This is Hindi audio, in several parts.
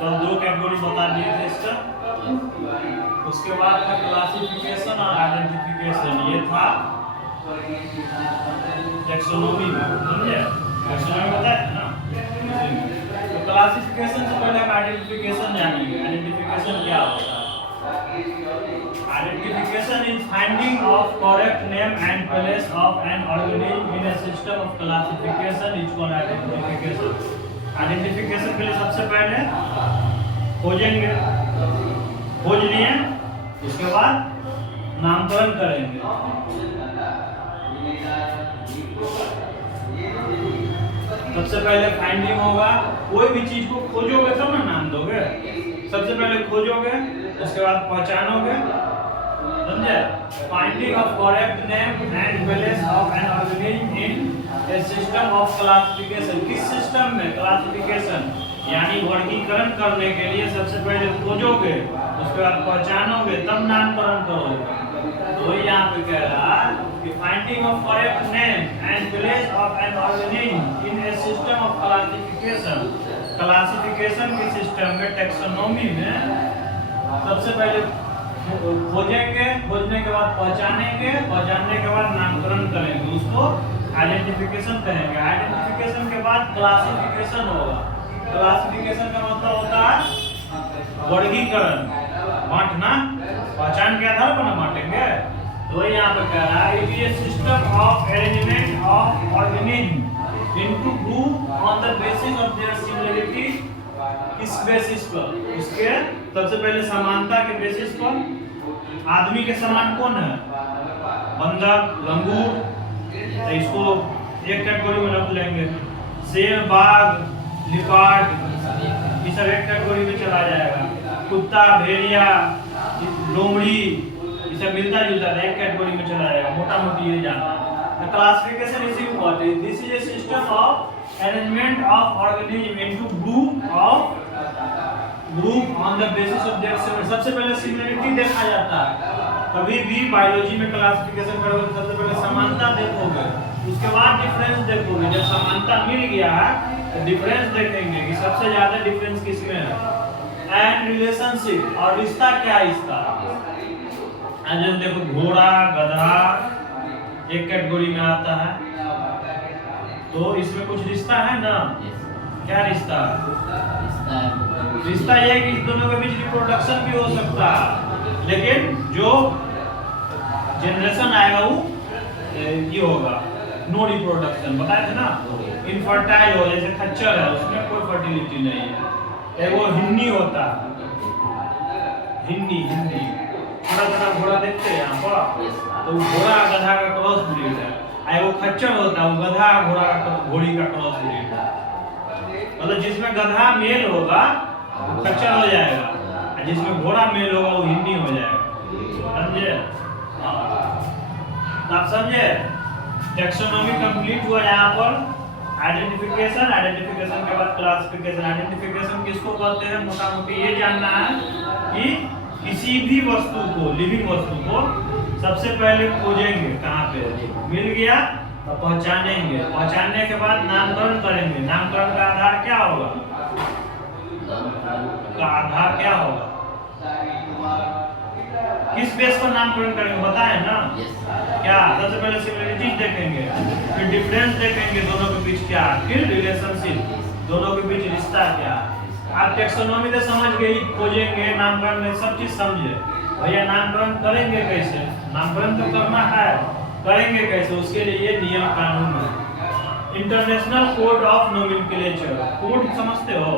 तो दो कैटेगरी बता दिए थे इसका। उसके बाद था क्लासिफिकेशन और आइडेंटिफिकेशन, ये था टैक्सोनॉमी में, समझे? टैक्सोनॉमी बताया था ना। तो क्लासिफिकेशन से पहले हम आइडेंटिफिकेशन जानेंगे। आइडेंटिफिकेशन क्या होता है? Identification is finding of correct name and place of an organism in a system of classification is called identification. Identification के लिए सबसे पहले खोजेंगे, खोज लिए, उसके बाद नामकरण करेंगे। सबसे पहले फाइंडिंग होगा, कोई भी चीज को खोजोगे तब ना नाम दोगे। सबसे पहले खोजोगे, उसके बाद पहचानोगे, समझे? Finding of correct name and place of an organism in A system of classification. किस सिस्टम में? क्लासिफिकेशन यानी वर्गीकरण करने के लिए सबसे पहले खोजोगे, उसके बाद पहचानोगे, तब नामकरण करोगे। तो यहाँ पे कह रहा है कि finding of correct name and place of an organism in A system of classification. Classification के सिस्टम में, टैक्सोनॉमी में सबसे पहले खोजेंगे, खोजने के बाद पहचानेंगे, पहचानने के बाद नामकरण करेंगे, उसको आइडेंटिफिकेशन कहेंगे। आइडेंटिफिकेशन के बाद क्लासिफिकेशन होगा। क्लासिफिकेशन का मतलब होता है वर्गीकरण, बांटना, पहचान के आधार पर ना बांटेंगे। तो यहाँ पे कह रहा है कि ये system of arrangement of organism into group on the basis of their similarity. किस बेसिस पर? उसके सबसे पहले समानता के बेसिस पर। आदमी के समान कौन है? बंदर, लंगूर, तो इसको एक कैटेगरी में रख लेंगे। शेर, बाघ, लिपार्ड, ये सब एक कैटेगरी में चला जाएगा। कुत्ता, भेड़िया, लोमड़ी, ये सब मिलता जुलता था, एक कैटेगरी में चला जाएगा। मोटा मोटी ये जानना है। Classification is important. This is a system of arrangement of organism into group on the basis of their similarity. सबसे पहले सिमिलरिटी देखा जाता है। कभी भी बायोलॉजी में क्लासिफिकेशन करोगे तो सबसे पहले समानता देखोगे, उसके बाद डिफरेंस देखोगे। जब समानता मिल गया है तो डिफरेंस देखेंगे कि सबसे ज्यादा डिफरेंस किसमें है। एंड रिलेशनशिप, और रिश्ता क्या है इसका। जब देखो घोड़ा, गधा एक कैटेगरी में आता है, तो इसमें कुछ रिश्ता है ना। क्या रिश्ता? रिश्ता ये है कि इस दोनों के बीच रिप्रोडक्शन भी हो सकता है, लेकिन जो जनरेशन आएगा वो ये होगा नो रिप्रोडक्शन, बताए थे ना। इनफर्टाइल हो, जैसे खच्चर है, उसमें कोई फर्टिलिटी नहीं है। वो हिन्नी होता है, हिन्नी थोड़ा घोड़ा देखते हैं यहाँ पर, तो घोड़ा गधा का क्रॉस ब्रीड है। वो खच्चर होता है, वो गधा घोड़ा का, घोड़ी का क्रॉस ब्रीड है। मतलब जिसमें गधा मेल होगा वो खच्चर हो जाएगा, जिसमें घोड़ा मेल होगा वो हिन्नी हो जाएगा। समझे? आप समझे? टैक्सोनॉमी कंप्लीट हुआ यहाँ पर। आइडेंटिफिकेशन के बाद क्लासिफिकेशन। आइडेंटिफिकेशन किसको कहते हैं? मोटा मोटी ये जानना है कि किसी भी वस्तु को, लिविंग वस्तु को सबसे पहले खोजेंगे, कहाँ पे मिल गया तो पहचानेंगे, पहचानने के बाद नामकरण करेंगे। नामकरण का आधार क्या होगा? किस बेस पर नामकरण करेंगे बताएं ना। क्या? सबसे पहले सिमिलरिटीज देखेंगे, फिर डिफरेंस देखेंगे दोनों के बीच क्या, फिर रिलेशनशिप, दोनों के बीच रिश्ता क्या। आप टैक्सोनॉमी से समझ गए, खोजेंगे, नामकरण में सब चीज समझे। भैया नामकरण करेंगे कैसे? नामकरण तो करना है, करेंगे कैसे? उसके लिए ये नियम कानून है। International code of nomenclature. Code समझते हो?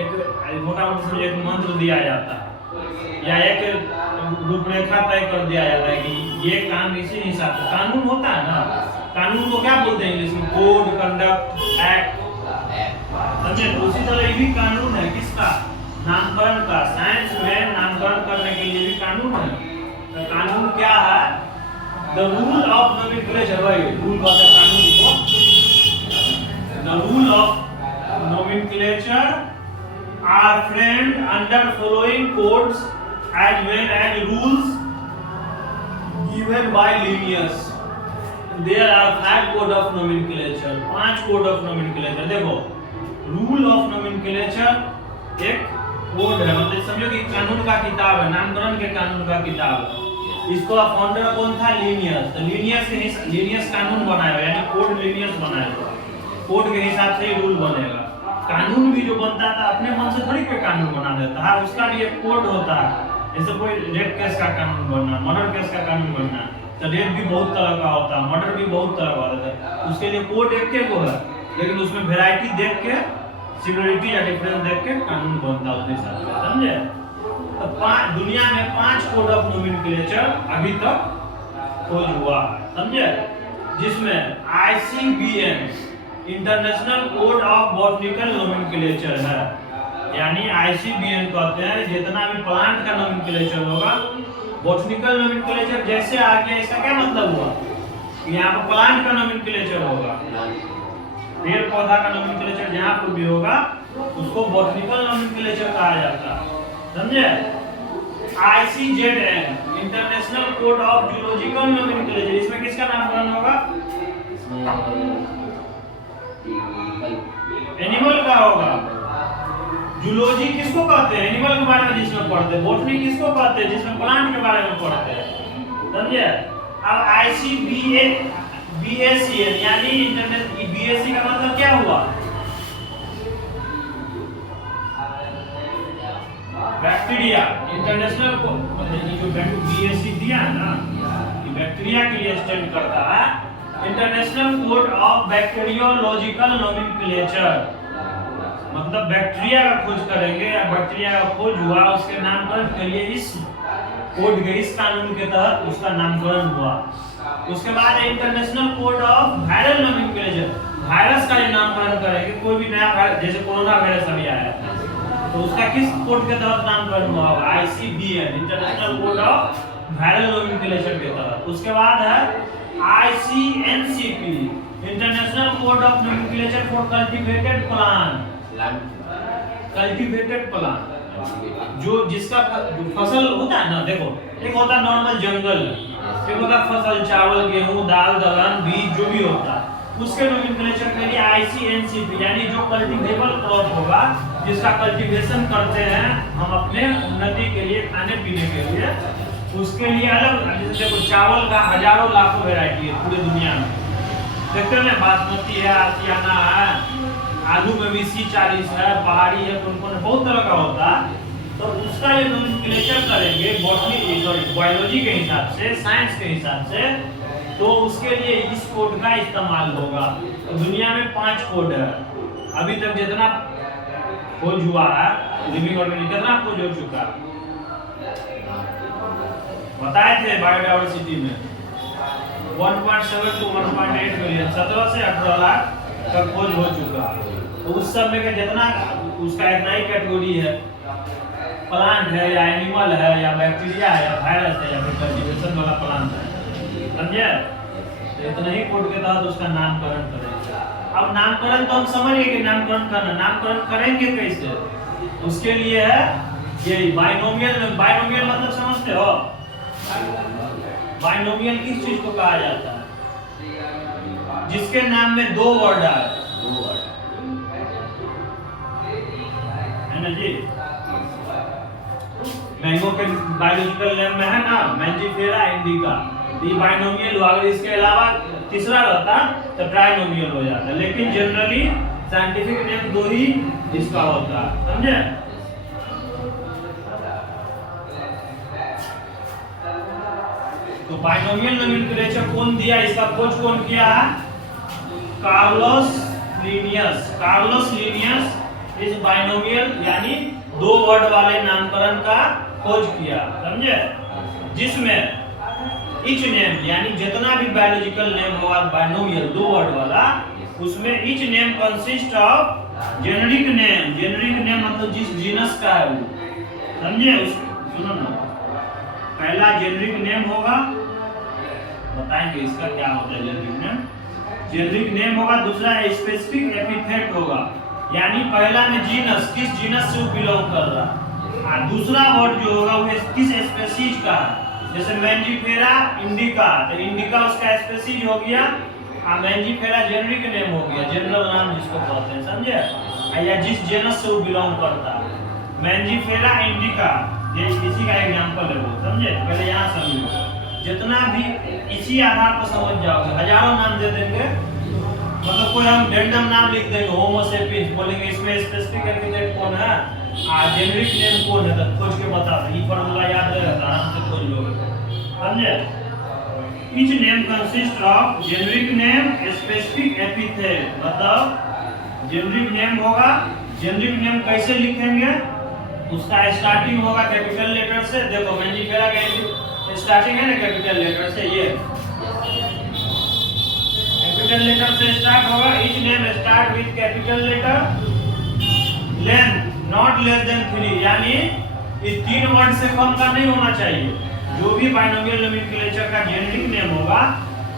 एक मोटा मोटी एक मंत्र दिया जाता है या एक रूपरेखा तय कर दिया जाता है कि ये काम इसी हिसाब से। कानून होता है ना, कानून को क्या बोलते हैं इंग्लिश में? Code, conduct, act. समझे? उसी तरह ये भी कानून है। किसका? नामकरण का। साइंस में नामकरण करने के लिए भी कानून है। तो कानून क्या है? The rule of nomenclature. भाई रूल कहते हैं कानून को। The rule of nomenclature are framed under following codes as well as rules given by Linnaeus. There are 5 code of nomenclature. 5 code of nomenclature. देखो रूल ऑफ नोमेनक्लेचर एक कोड है, मतलब समझो कि कानून का किताब है, नामकरण के कानून का किताब है। इसको फाउंडर कौन था? लीनियस। तो लीनियस कानून बनाया, यानी कोड लीनियस बनाया। कोड के हिसाब से ही रूल बनेगा। कानून भी जो बनता था अपने मन से थोड़ी कोई कानून बना देता है, उसका भी एक कोड होता है। जैसे कोई रेप केस का कानून बनना, मर्डर केस का कानून बनना, तो रेप भी बहुत तरह का होता है, मर्डर भी बहुत तरह का होता है, उसके लिए कोड एक के को है, लेकिन उसमें वैरायटी देख के, सिमिलरिटी या डिफरेंस देख के कानून बनता है उस हिसाब से, समझे? तो दुनिया में 5 कोड ऑफ नोमेनक्लेचर अभी तक खोज हुआ, समझे? जिसमें ICBN international code of botanical nomenclature है, यानी ICBN कहते हैं जितना भी प्लांट का नोमेनक्लेचर होगा, बॉटनिकल नोमेनक्लेचर जैसे आ गया, इसका क्या मतलब हुआ? यहाँ पर प्लांट का नोमेनक्लेचर होगा, पेड़ पौधा का नोमेनक्लेचर जहाँ पर भी होगा उसको बॉटनिकल नोमेनक्लेचर कहा जाता है, समझे? ICZN international code of zoological nomenclature, इसमें किसका नामकरण होगा? एनिमल का होगा। जूलॉजी किसको कहते हैं? एनिमल के बारे में जिसमें पढ़ते हैं। बॉटनी किसको कहते हैं? जिसमें प्लांट के बारे में पढ़ते हैं, समझे? अब BACN यानी इंटरनेशनल, BAC का मतलब क्या हुआ? बैक्टीरिया इंटरनेशनल को, मतलब जो BAC दिया ना, ये बैक्टीरिया के लिए स्टैंड करता है। International code of bacteriological nomenclature, मतलब बैक्टीरिया का खोज करेंगे या बैक्टीरिया का खोज हुआ, उसके नामकरण के लिए इस कोड के, इस कानून के तहत उसका नामकरण हुआ। उसके बाद international code of viral nomenclature, virus का जो नामकरण करेंगे, कोई भी नया वायरस, जैसे कोरोना वायरस अभी आया तो उसका किस कोड के तहत नामकरण हुआ होगा? ICBN international code of viral nomenclature के तहत। उसके बाद है ICNCP international code of nomenclature for cultivated plant, cultivated plant जो जिसका जो फसल होता है ना, देखो एक होता है नॉर्मल जंगल, एक होता है फसल, चावल, गेहूं, दाल, दलहन, बीज जो भी होता है, उसके नोमेनक्लेचर के लिए ICNCP यानी जो कल्टीवेबल क्रॉप होगा, जिसका कल्टीवेशन करते हैं हम अपने उन्नति के लिए, खाने पीने के लिए, उसके लिए अलग। जैसे देखो चावल का हजारों लाखों वैरायटी है पूरी दुनिया में, देखते हैं बासमती है, आसियाना है, आलू में भी C40 है, पहाड़ी है, कौन बहुत तरह का होता है। तो उसका ये नोमेनक्लेचर करेंगे बॉटनी, सॉरी बायोलॉजी के हिसाब से, साइंस के हिसाब से, तो उसके लिए इस कोड का इस्तेमाल होगा। तो दुनिया में 5 कोड है अभी तक, जितना खोज हुआ है लिविंग ऑर्गेनिज्म, कितना खोज हो चुका बताए थे बायोडायवर्सिटी में 1.7 to 1.8 मिलियन, 17 से 18 लाख का खोज हो चुका। तो उस सब में जितना उसका इतना ही कैटेगरी है, प्लांट है या एनिमल है या बैक्टीरिया है या वायरस है या फिर कल्टीवेशन वाला प्लांट है, समझे? तो इतना ही कोड के तहत उसका नामकरण करेंगे। अब नामकरण तो हम समझ गए कि नामकरण करना, नामकरण करेंगे कैसे? उसके लिए है ये बाइनोमियल। बाइनोमियल मतलब समझते हो? बाइनोमियल किस चीज को कहा जाता है? जिसके नाम में 2 वर्ड आए, है ना जी? मैंगो के बायोलॉजिकल नेम में है ना मैंजीफेरा इंडिका, ये बाइनोमियल हुआ। अगर इसके अलावा तीसरा रहता तो ट्राइनोमियल हो जाता, लेकिन जनरली साइंटिफिक नेम 2 ही इसका होता है, समझे? तो बाइनोमियल नोमेनक्लेचर कौन दिया, इसका खोज कौन किया? Carlos Linnaeus. कार्लोस लीनियस इस बाइनोमियल यानी 2 वर्ड वाले नामकरण का खोज किया, समझे? जिसमें इच नेम यानी जितना भी बायोलॉजिकल नेम होगा बाइनोमियल 2 वर्ड वाला, उसमें etch name consist of generic name. Generic name मतलब जिस जीनस का है वो, समझे? सुनो ना, पहला जेनेरिक नेम होगा, बताएंगे इसका क्या होता है जेनेरिक नेम। जेनेरिक नेम होगा, दूसरा स्पेसिफिक एपिथेट होगा, यानी पहला में जीनस, किस जीनस से वो बिलोंग कर रहा है, और दूसरा वर्ड जो होगा वो किस स्पीशीज का है। जैसे मैंजीफेरा इंडिका, तो इंडिका उसका स्पीशीज हो गया, मैंजीफेरा जेनरिक नेम हो गया, जनरल नाम जिसको कहते हैं, समझे, या जिस जेनस से वो बिलोंग करता है। मैंजीफेरा इंडिका, ये इसी का एग्जांपल है वो, समझे। पहले यहाँ समझो, जितना भी इसी आधार पर समझ जाओगे, हजारों नाम दे देंगे, मतलब कोई हम रैंडम नाम लिख देंगे, होमो सेपियंस बोलेंगे, इसमें स्पेसिफिक एपिथेट कौन है, जेनरिक नेम कौन है, तो खोज के बता दो। ये फॉर्मूला याद रहेगा तो आराम से खोज लोगे, समझे। Each name consists of generic name, specific epithet, मतलब generic name होगा, generic name कैसे लिखेंगे, उसका स्टार्टिंग होगा कैपिटल लेटर से। देखो मैंजीफेरा का स्टार्टिंग है ना कैपिटल लेटर से, ये कैपिटल लेटर से स्टार्ट होगा। Each name start with capital letter, length not less than 3, यानी इस 3 वर्ड से कम का नहीं होना चाहिए। जो भी बाइनोमियल नोमेनक्लेचर का जेनरिक नेम होगा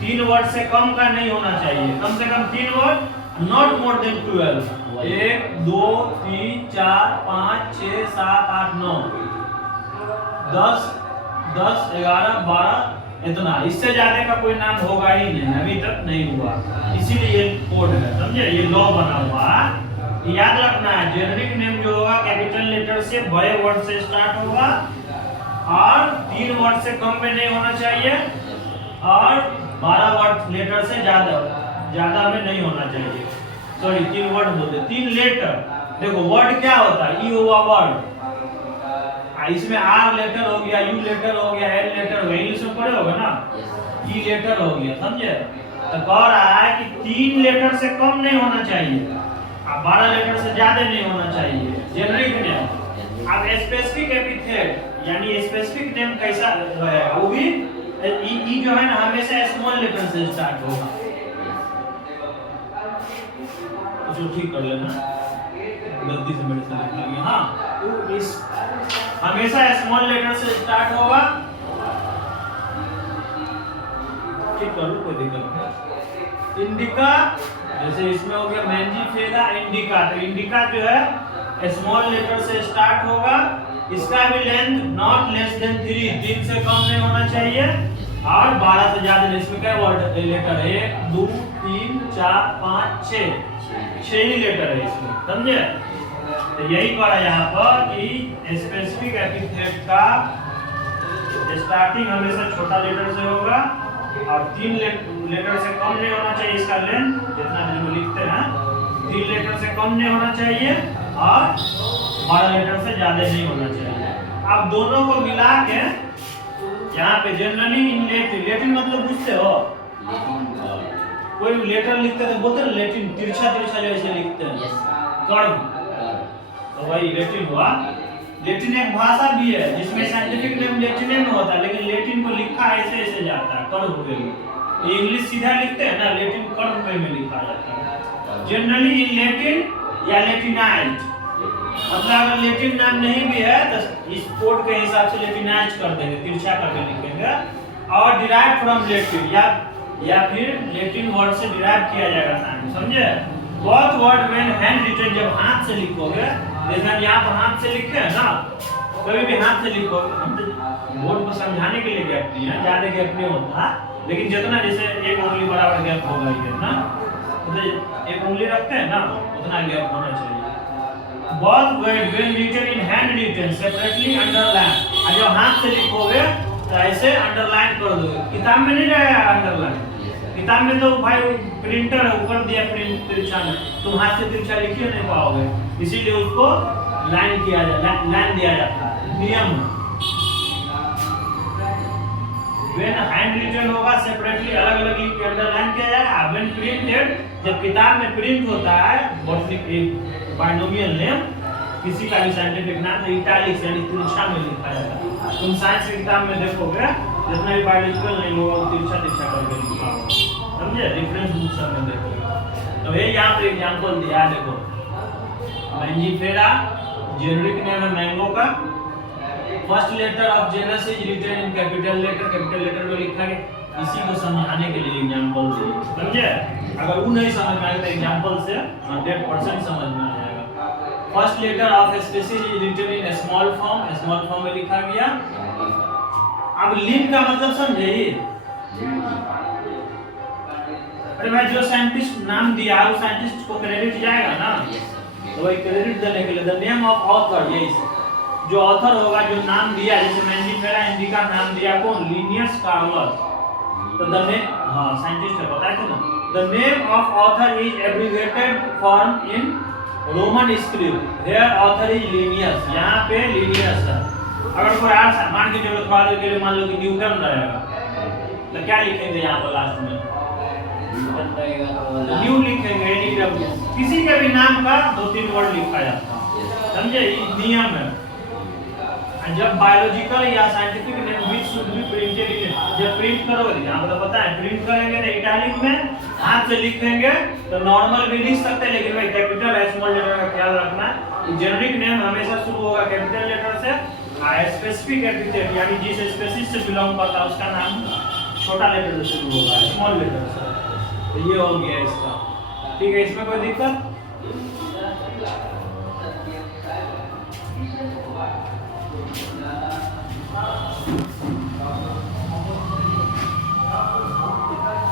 3 वर्ड से कम का नहीं होना चाहिए, कम से कम 3 वर्ड, नॉट मोर देन 12। 1 2 3 4 5 6 7 8 9 10 10 11 12, इतना, इससे ज्यादा का कोई नाम होगा ही नहीं, अभी तक नहीं हुआ, इसीलिए ये कोड है, समझे, ये लॉ बना हुआ। याद रखना है, जेनरिक नेम जो होगा कैपिटल लेटर से, बड़े वर्ड से स्टार्ट होगा और 3 वर्ड से कम में नहीं होना चाहिए, और 12 वर्ड लेटर से ज्यादा में नहीं होना चाहिए। सॉरी 3 वर्ड बोलते, 3 लेटर। देखो वर्ड क्या होता है, ई हुआ वर्ड, इसमें आर लेटर हो गया, यू लेटर हो गया, एल लेटर हो गया, इंग्लिश में पढ़े होगा ना, ई लेटर हो गया, समझे। तो कह रहा है कि 3 लेटर से कम नहीं होना चाहिए, 12 लेटर से ज्यादा नहीं होना चाहिए जेनरिक नेम। अब स्पेसिफिक एपिथेट यानी स्पेसिफिक नेम कैसा है, वो भी ई जो है ना हमेशा स्मॉल लेटर से स्टार्ट होगा, उसको ठीक कर लेना, गलती से मेरे से लिखा गया। हाँ, तो इस हमेशा स्मॉल लेटर से स्टार्ट होगा, ठीक कर लो, कोई दिक्कत नहीं। इंडिका, जैसे इसमें हो गया मैंजीफेरा इंडिका, तो इंडिका जो है स्मॉल लेटर से स्टार्ट होगा, इसका भी लेंथ नॉट लेस देन 3 से कम नहीं होना चाहिए, और 12 से ज्यादा नहीं। इसमें क्या वर्ड लेटर है, 1 2 3 4 5 6 ही लेटर है इसमें, समझे। तो यही पढ़ा यहाँ पर कि स्पेसिफिक एपिथेट का स्टार्टिंग हमेशा छोटा लेटर से होगा, और 3 लेटर से कम नहीं होना चाहिए, इसका लेंथ जितना भी लिखते हैं 3 लेटर से कम नहीं होना चाहिए, और 12 लेटर से ज्यादा नहीं होना चाहिए। अब दोनों को मिला के यहाँ पे जनरली इन लेटिन मतलब बुझते हो, कोई लेटर लिखते तो बोलते हैं लेटिन, तिरछा तिरछा जैसे लिखते हैं, कर्व, तो वही लेटिन हुआ। लेटिन एक भाषा भी है जिसमें साइंटिफिक नेम लेटिन में होता है, लेकिन लेटिन को लिखा ऐसे ऐसे जाता है, कर्व वे में। इंग्लिश सीधा लिखते हैं ना, लेटिन कर्व वे में लिखा जाता है। जनरली इन लेटिन या लेटिनाइज्ड, मतलब अगर लेटिन नाम नहीं भी है तो इस कोड के हिसाब से लेटिनाइज कर देंगे, तिरछा करके लिखेंगे, और डिराइव फ्रॉम लेटिन या फिर लेटिन वर्ड से डिराइव किया जाएगा, समझे। Both word when hand written, जब हाथ से लिखोगे, जैसे हम यहाँ पर हाथ से लिखे हैं ना, कभी भी हाथ से लिखोगे, हम तो बोर्ड को समझाने के लिए गैप दिए हैं, ज्यादा गैप नहीं होता, लेकिन जितना जैसे एक उंगली बराबर गैप होगा ये ना, तो एक उंगली रखते हैं ना, उतना गैप होना चाहिए। Both words when written in hand written separately underline, और जब हाथ से लिखोगे तो ऐसे अंडरलाइन कर दोगे, किताब में नहीं रहेगा अंडरलाइन, किताब में तो भाई प्रिंटर है ऊपर दिया प्रिंट तिरछा में, तुम हाथ से तिरछा लिख ही नहीं पाओगे, इसीलिए उसको लाइन किया जाता है, लाइन दिया जाता है, नियम। When hand written होगा सेपरेटली अलग अलग लिख के अंडरलाइन किया जाएगा। When printed, जब किताब में प्रिंट होता है बाइनोमियल नेम, किसी का भी साइंटिफिक नाम, तो इटैलिक्स यानी तिरछा में लिखा जाता है। तुम साइंस की किताब में देखोगे जितना भी बायोलॉजिकल नहीं होगा वो तिरछा तिरछा करके लिखा होगा, समझे, रेफरेंस बुक सब में देखोगे। तो ये यहाँ पे एग्जांपल दिया, देखो मैंजीफेरा जेनरिक नेम है मैंगो का, first letter of genus is written in capital letter में लिखा है, इसी को समझाने के लिए एग्जांपल दिए, समझे। अगर वो नहीं समझ में आएगा तो एग्जांपल से 100% समझ में आ जाएगा। First letter of species is written in small form में लिखा गया। अब लिन का मतलब समझे, अरे भाई जो साइंटिस्ट नाम दिया है उस साइंटिस्ट को क्रेडिट जाएगा ना, तो वही क्रेडिट देने के लिए द नेम ऑफ ऑथर, ये जो ऑथर होगा जो नाम दिया, जैसे मैंजीफेरा इंडिका नाम दिया कौन, लिनियस कार्लस, तो द नेम, हाँ साइंटिस्ट है बताया था ना, the name of author is abbreviated form in Roman script, here author is Linnaeus, यहाँ पे लिनियस है। अगर कोई आर मान के चलो थोड़ा देर के लिए मान लो कि न्यूटन रहेगा, तो क्या लिखेंगे यहाँ पर लास्ट में, न्यू लिखेंगे, NEW, किसी के भी नाम का 2-3 वर्ड लिखा जाता है, समझे, ये नियम है। जब बायोलॉजिकल या scientific name which should be printed in, जब प्रिंट करोगे, यहाँ पर पता है प्रिंट करेंगे तो इटैलिक में हाथ से लिखेंगे तो नॉर्मल भी लिख सकते हैं, लेकिन भाई कैपिटल या स्मॉल लेटर का ख्याल रखना है। जेनरिक नेम हमेशा शुरू होगा कैपिटल लेटर से, स्पेसिफिक एपिथेट यानी जिस स्पेसिस से बिलोंग करता है उसका नाम छोटा लेटर से शुरू होगा, स्मॉल लेटर से। तो ये हो गया इसका, ठीक है, इसमें कोई दिक्कत? Thank you.